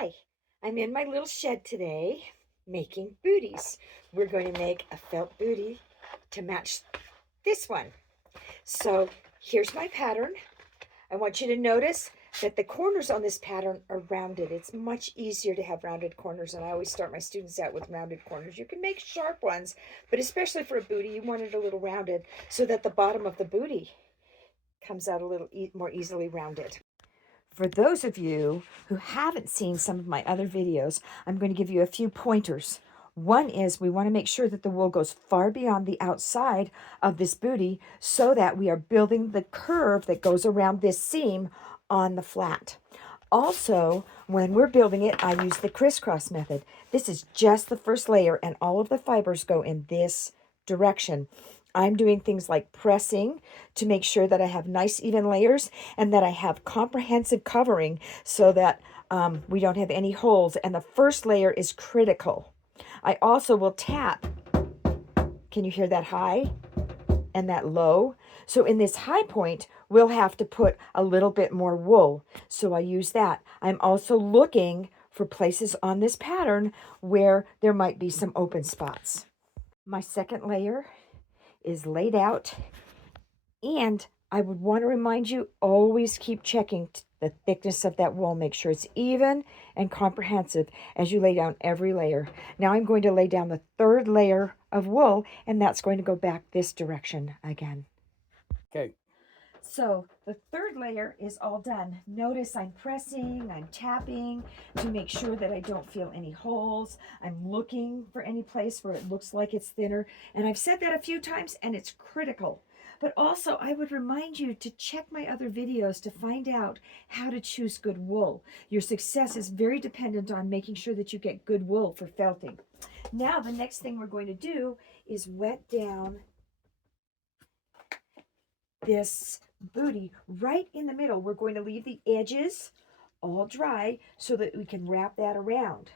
Hi, I'm in my little shed today making booties. We're going to make a felt booty to match this one. So here's my pattern. I want you to notice that the corners on this pattern are rounded. It's much easier to have rounded corners, and I always start my students out with rounded corners. You can make sharp ones, but especially for a booty, you want it a little rounded so that the bottom of the booty comes out a little more easily rounded. For those of you who haven't seen some of my other videos, I'm going to give you a few pointers. One is we want to make sure that the wool goes far beyond the outside of this booty so that we are building the curve that goes around this seam on the flat. Also, when we're building it, I use the crisscross method. This is just the first layer, and all of the fibers go in this direction. I'm doing things like pressing to make sure that I have nice even layers and that I have comprehensive covering so that we don't have any holes. And the first layer is critical. I also will tap. Can you hear that high and that low? So in this high point, we'll have to put a little bit more wool. So I use that. I'm also looking for places on this pattern where there might be some open spots. My second layer is laid out, and I would want to remind you, always keep checking the thickness of that wool. Make sure it's even and comprehensive as you lay down every layer. Now I'm going to lay down the third layer of wool, and that's going to go back this direction again. Okay. So the third layer is all done. Notice I'm pressing, I'm tapping to make sure that I don't feel any holes. I'm looking for any place where it looks like it's thinner. And I've said that a few times, and it's critical. But also, I would remind you to check my other videos to find out how to choose good wool. Your success is very dependent on making sure that you get good wool for felting. Now, the next thing we're going to do is wet down this booty right in the middle. We're going to leave the edges all dry so that we can wrap that around.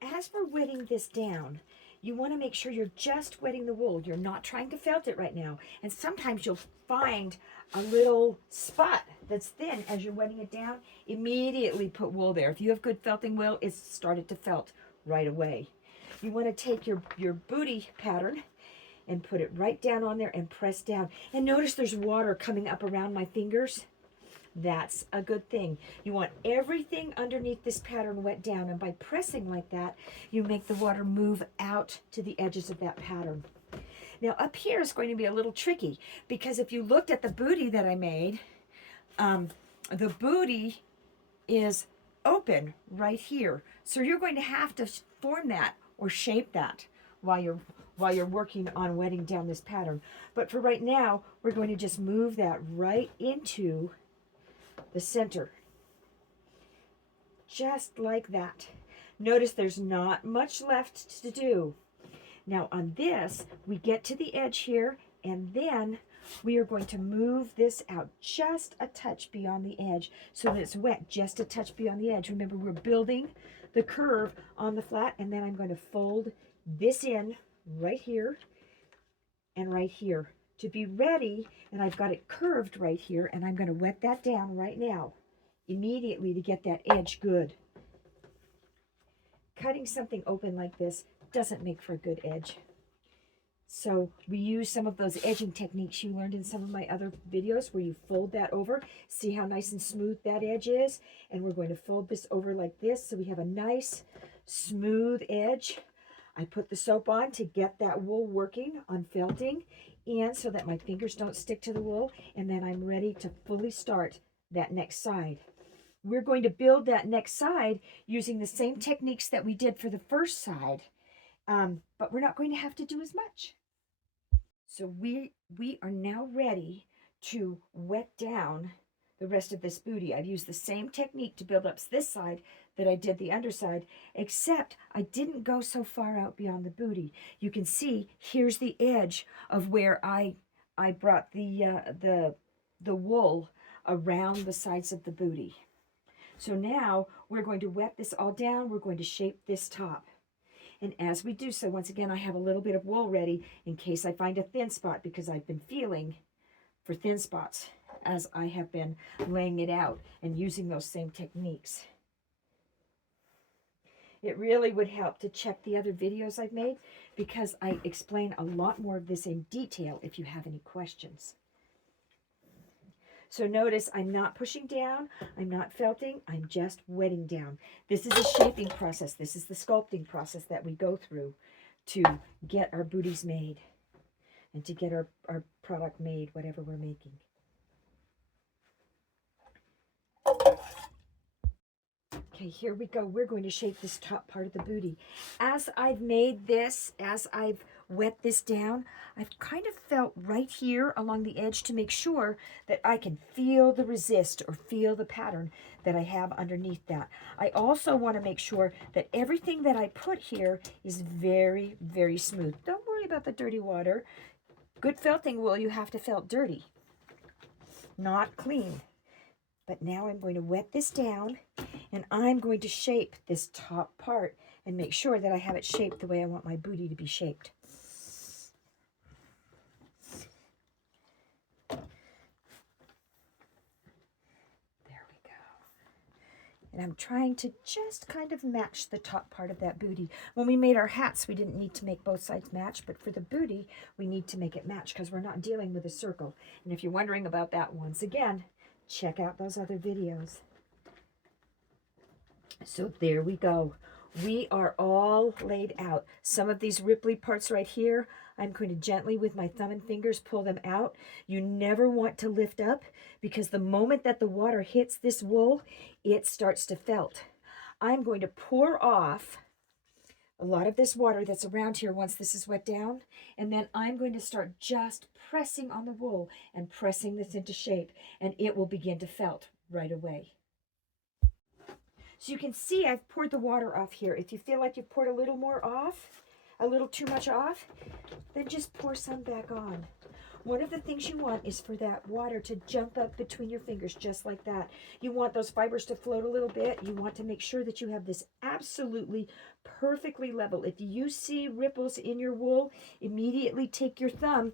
As we're wetting this down, you want to make sure you're just wetting the wool. You're not trying to felt it right now. And sometimes you'll find a little spot that's thin as you're wetting it down. Immediately put wool there. If you have good felting wool, it's started to felt right away. You want to take your booty pattern and put it right down on there and press down. And notice there's water coming up around my fingers. That's a good thing. You want everything underneath this pattern wet down, and by pressing like that, you make the water move out to the edges of that pattern. Now up here is going to be a little tricky, because if you looked at the booty that I made, the booty is open right here. So you're going to have to form that or shape that while you're working on wetting down this pattern. But for right now, we're going to just move that right into the center. Just like that. Notice there's not much left to do. Now on this, we get to the edge here, and then we are going to move this out just a touch beyond the edge so that it's wet just a touch beyond the edge. Remember, we're building the curve on the flat, and then I'm going to fold this in right here and right here to be ready, and I've got it curved right here, and I'm going to wet that down right now immediately to get that edge good. Cutting something open like this doesn't make for a good edge. So we use some of those edging techniques you learned in some of my other videos where you fold that over. See how nice and smooth that edge is? And we're going to fold this over like this so we have a nice smooth edge. I put the soap on to get that wool working on felting and so that my fingers don't stick to the wool. And then I'm ready to fully start that next side. We're going to build that next side using the same techniques that we did for the first side, but we're not going to have to do as much. So we are now ready to wet down the rest of this booty. I've used the same technique to build up this side that I did the underside, except I didn't go so far out beyond the booty. You can see here's the edge of where I brought the wool around the sides of the booty. So now we're going to wet this all down. We're going to shape this top. And as we do so, once again, I have a little bit of wool ready in case I find a thin spot, because I've been feeling for thin spots as I have been laying it out and using those same techniques. It really would help to check the other videos I've made because I explain a lot more of this in detail if you have any questions. So notice I'm not pushing down, I'm not felting, I'm just wetting down. This is a shaping process. This is the sculpting process that we go through to get our booties made and to get our product made, whatever we're making. Okay, here we go. We're going to shape this top part of the booty. As I've made this, as I've wet this down, I've kind of felt right here along the edge to make sure that I can feel the resist or feel the pattern that I have underneath that. I also want to make sure that everything that I put here is very, very smooth. Don't worry about the dirty water. Good felting wool, you have to felt dirty, not clean. But now I'm going to wet this down and I'm going to shape this top part and make sure that I have it shaped the way I want my booty to be shaped. There we go. And I'm trying to just kind of match the top part of that booty. When we made our hats, we didn't need to make both sides match, but for the booty, we need to make it match because we're not dealing with a circle. And if you're wondering about that, once again, check out those other videos. So there we go. We are all laid out. Some of these ripply parts right here, I'm going to gently with my thumb and fingers pull them out. You never want to lift up because the moment that the water hits this wool, it starts to felt. I'm going to pour off a lot of this water that's around here once this is wet down, and then I'm going to start just pressing on the wool and pressing this into shape, and it will begin to felt right away. So you can see I've poured the water off here. If you feel like you've poured a little more off, a little too much off, then just pour some back on. One of the things you want is for that water to jump up between your fingers just like that. You want those fibers to float a little bit. You want to make sure that you have this absolutely perfectly level. If you see ripples in your wool, immediately take your thumb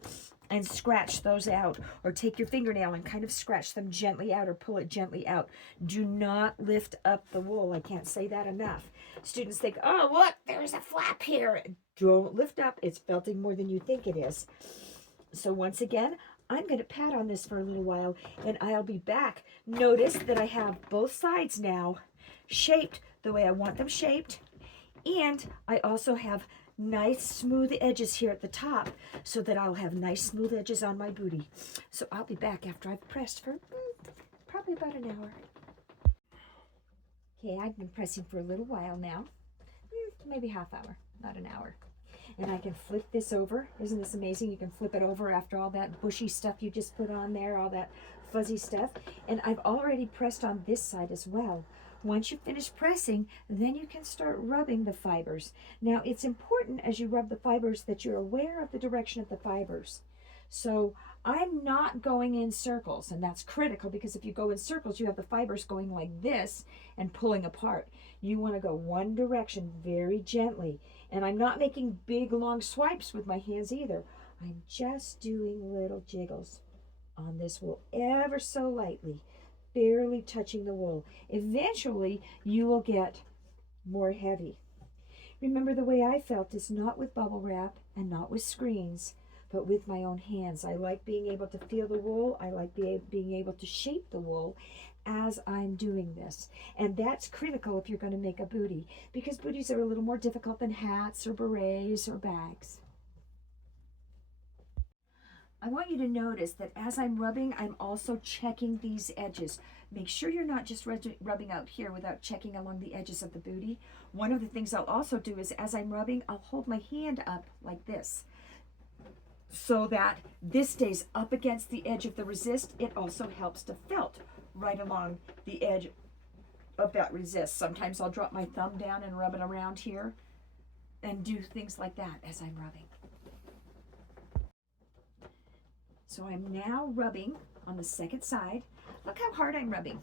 and scratch those out, or take your fingernail and kind of scratch them gently out or pull it gently out. Do not lift up the wool. I can't say that enough. Students think, oh, look, there's a flap here. Don't lift up. It's felting more than you think it is. So once again, I'm going to pat on this for a little while and I'll be back. Notice that I have both sides now shaped the way I want them shaped. And I also have nice smooth edges here at the top so that I'll have nice smooth edges on my booty. So I'll be back after I've pressed for probably about an hour. Okay, I've been pressing for a little while now. Maybe half hour, not an hour. And I can flip this over. Isn't this amazing? You can flip it over after all that bushy stuff you just put on there, all that fuzzy stuff. And I've already pressed on this side as well. Once you finish pressing, then you can start rubbing the fibers. Now, it's important as you rub the fibers that you're aware of the direction of the fibers. So I'm not going in circles, and that's critical because if you go in circles, you have the fibers going like this and pulling apart. You want to go one direction very gently. And I'm not making big, long swipes with my hands either. I'm just doing little jiggles on this wool ever so lightly, barely touching the wool. Eventually, you will get more heavy. Remember, the way I felt is not with bubble wrap and not with screens, but with my own hands. I like being able to feel the wool. I like being able to shape the wool as I'm doing this. And that's critical if you're going to make a booty, because booties are a little more difficult than hats or berets or bags. I want you to notice that as I'm rubbing, I'm also checking these edges. Make sure you're not just rubbing out here without checking along the edges of the booty. One of the things I'll also do is as I'm rubbing, I'll hold my hand up like this, so that this stays up against the edge of the resist. It also helps to felt right along the edge of that resist. Sometimes I'll drop my thumb down and rub it around here and do things like that as I'm rubbing. So I'm now rubbing on the second side. Look how hard I'm rubbing.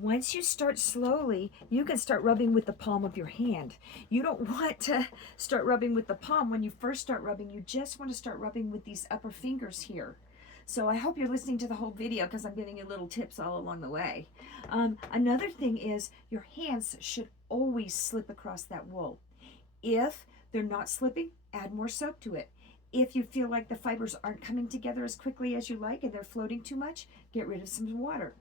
Once you start slowly, you can start rubbing with the palm of your hand. You don't want to start rubbing with the palm when you first start rubbing. You just want to start rubbing with these upper fingers here. So I hope you're listening to the whole video because I'm giving you little tips all along the way. Another thing is your hands should always slip across that wool. If they're not slipping, add more soap to it. If you feel like the fibers aren't coming together as quickly as you like and they're floating too much, get rid of some water.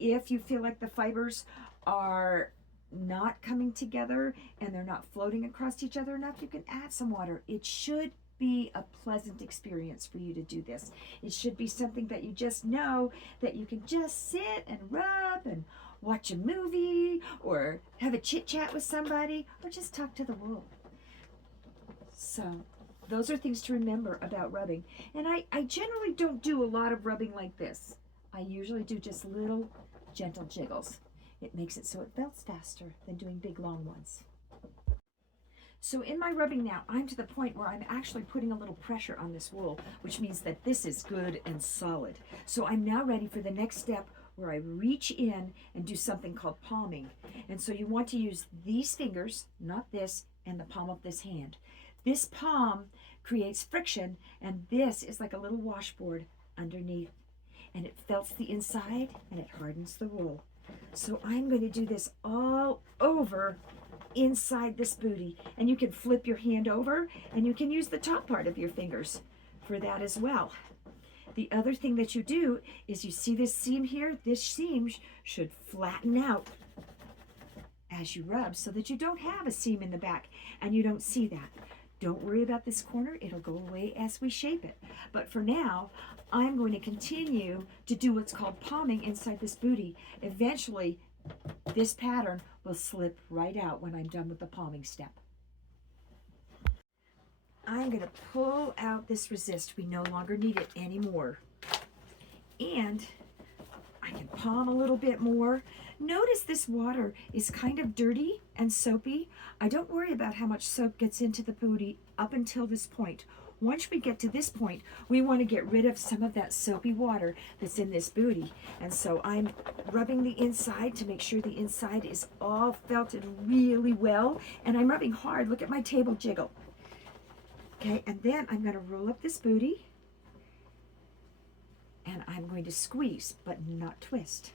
If you feel like the fibers are not coming together and they're not floating across each other enough, you can add some water. It should be a pleasant experience for you to do this. It should be something that you just know that you can just sit and rub and watch a movie or have a chit chat with somebody or just talk to the wool. So those are things to remember about rubbing. And I generally don't do a lot of rubbing like this. I usually do just little gentle jiggles. It makes it so it felts faster than doing big long ones. So in my rubbing now, I'm to the point where I'm actually putting a little pressure on this wool, which means that this is good and solid. So I'm now ready for the next step where I reach in and do something called palming. And so you want to use these fingers, not this, and the palm of this hand. This palm creates friction, and this is like a little washboard underneath. And it felts the inside, and it hardens the wool. So I'm going to do this all over inside this booty. And you can flip your hand over, and you can use the top part of your fingers for that as well. The other thing that you do is you see this seam here? This seam should flatten out as you rub so that you don't have a seam in the back and you don't see that. Don't worry about this corner. It'll go away as we shape it. But for now, I'm going to continue to do what's called palming inside this booty. Eventually, this pattern will slip right out when I'm done with the palming step. I'm going to pull out this resist. We no longer need it anymore. And I can palm a little bit more. Notice this water is kind of dirty and soapy. I don't worry about how much soap gets into the booty up until this point. Once we get to this point, we want to get rid of some of that soapy water that's in this booty. And so I'm rubbing the inside to make sure the inside is all felted really well. And I'm rubbing hard. Look at my table jiggle. Okay, and then I'm going to roll up this booty. And I'm going to squeeze, but not twist.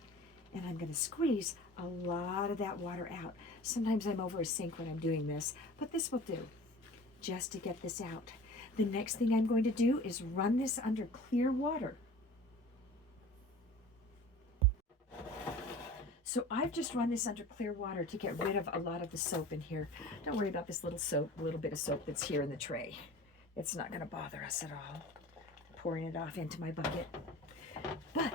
And I'm going to squeeze a lot of that water out. Sometimes I'm over a sink when I'm doing this, but this will do just to get this out. The next thing I'm going to do is run this under clear water. So I've just run this under clear water to get rid of a lot of the soap in here. Don't worry about this little bit of soap that's here in the tray. It's not going to bother us at all. Pouring it off into my bucket. But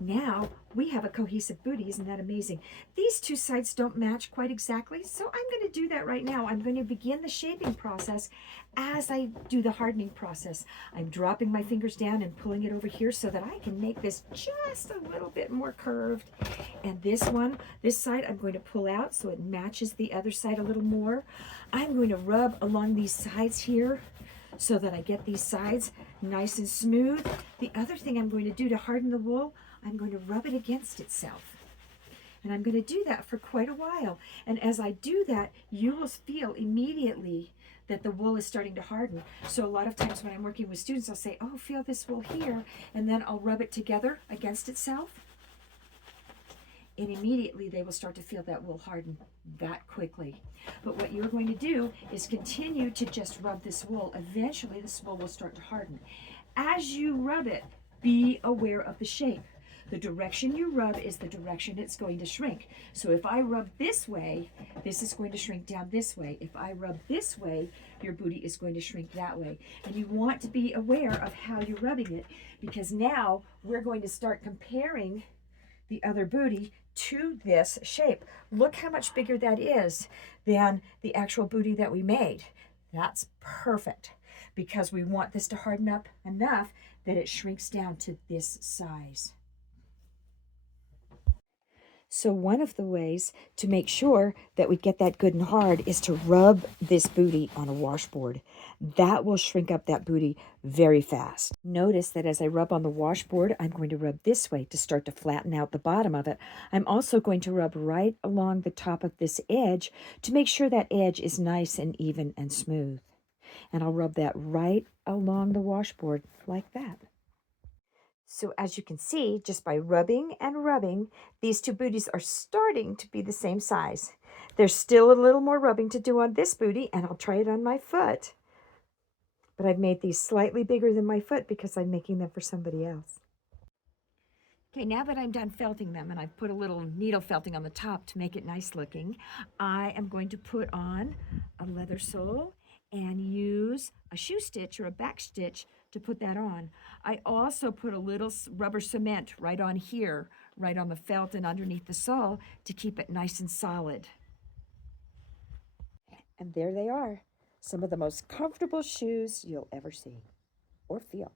now we have a cohesive booty. Isn't that amazing? These two sides don't match quite exactly, so I'm going to do that right now. I'm going to begin the shaping process as I do the hardening process. I'm dropping my fingers down and pulling it over here so that I can make this just a little bit more curved. And this side, I'm going to pull out so it matches the other side a little more. I'm going to rub along these sides here so that I get these sides nice and smooth. The other thing I'm going to do to harden the wool, I'm going to rub it against itself. And I'm going to do that for quite a while. And as I do that, you will feel immediately that the wool is starting to harden. So a lot of times when I'm working with students, I'll say, oh, feel this wool here. And then I'll rub it together against itself. And immediately they will start to feel that wool harden that quickly. But what you're going to do is continue to just rub this wool. Eventually this wool will start to harden. As you rub it, be aware of the shape. The direction you rub is the direction it's going to shrink. So if I rub this way, this is going to shrink down this way. If I rub this way, your booty is going to shrink that way. And you want to be aware of how you're rubbing it, because now we're going to start comparing the other booty to this shape. Look how much bigger that is than the actual booty that we made. That's perfect, because we want this to harden up enough that it shrinks down to this size. So one of the ways to make sure that we get that good and hard is to rub this booty on a washboard. That will shrink up that booty very fast. Notice that as I rub on the washboard, I'm going to rub this way to start to flatten out the bottom of it. I'm also going to rub right along the top of this edge to make sure that edge is nice and even and smooth. And I'll rub that right along the washboard like that. So as you can see, just by rubbing and rubbing, these two booties are starting to be the same size. There's still a little more rubbing to do on this booty, and I'll try it on my foot. But I've made these slightly bigger than my foot because I'm making them for somebody else. Okay, now that I'm done felting them and I've put a little needle felting on the top to make it nice looking, I am going to put on a leather sole and use a shoe stitch or a back stitch to put that on. I also put a little rubber cement right on here, right on the felt and underneath the sole to keep it nice and solid. And there they are, some of the most comfortable shoes you'll ever see or feel.